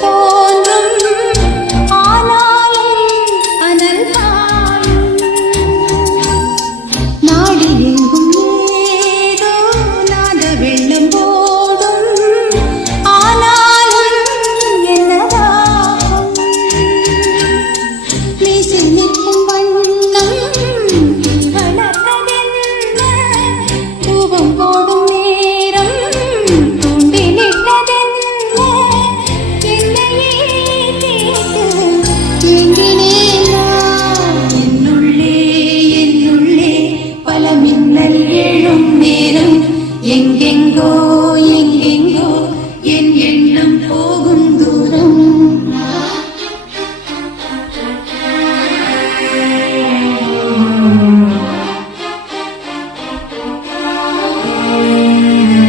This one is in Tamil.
தோன்றும் ஆனாலும் அனல் காயும் நாடி எங்கும் ஏதோ நாத வெள்ளம் போடும் ஆனாலும் என்னதாகும் மீசில் நிற்கும் வண்ணம் வளர்த்ததென்ன தூபம் போடும் நேரம் தூண்டிலிட்டதென்ன என்னையே கேட்டு ஏங்கினேன் நான் என்னுள்ளே பல மின்னல் எழும் நேரம் எங்கெங்கோ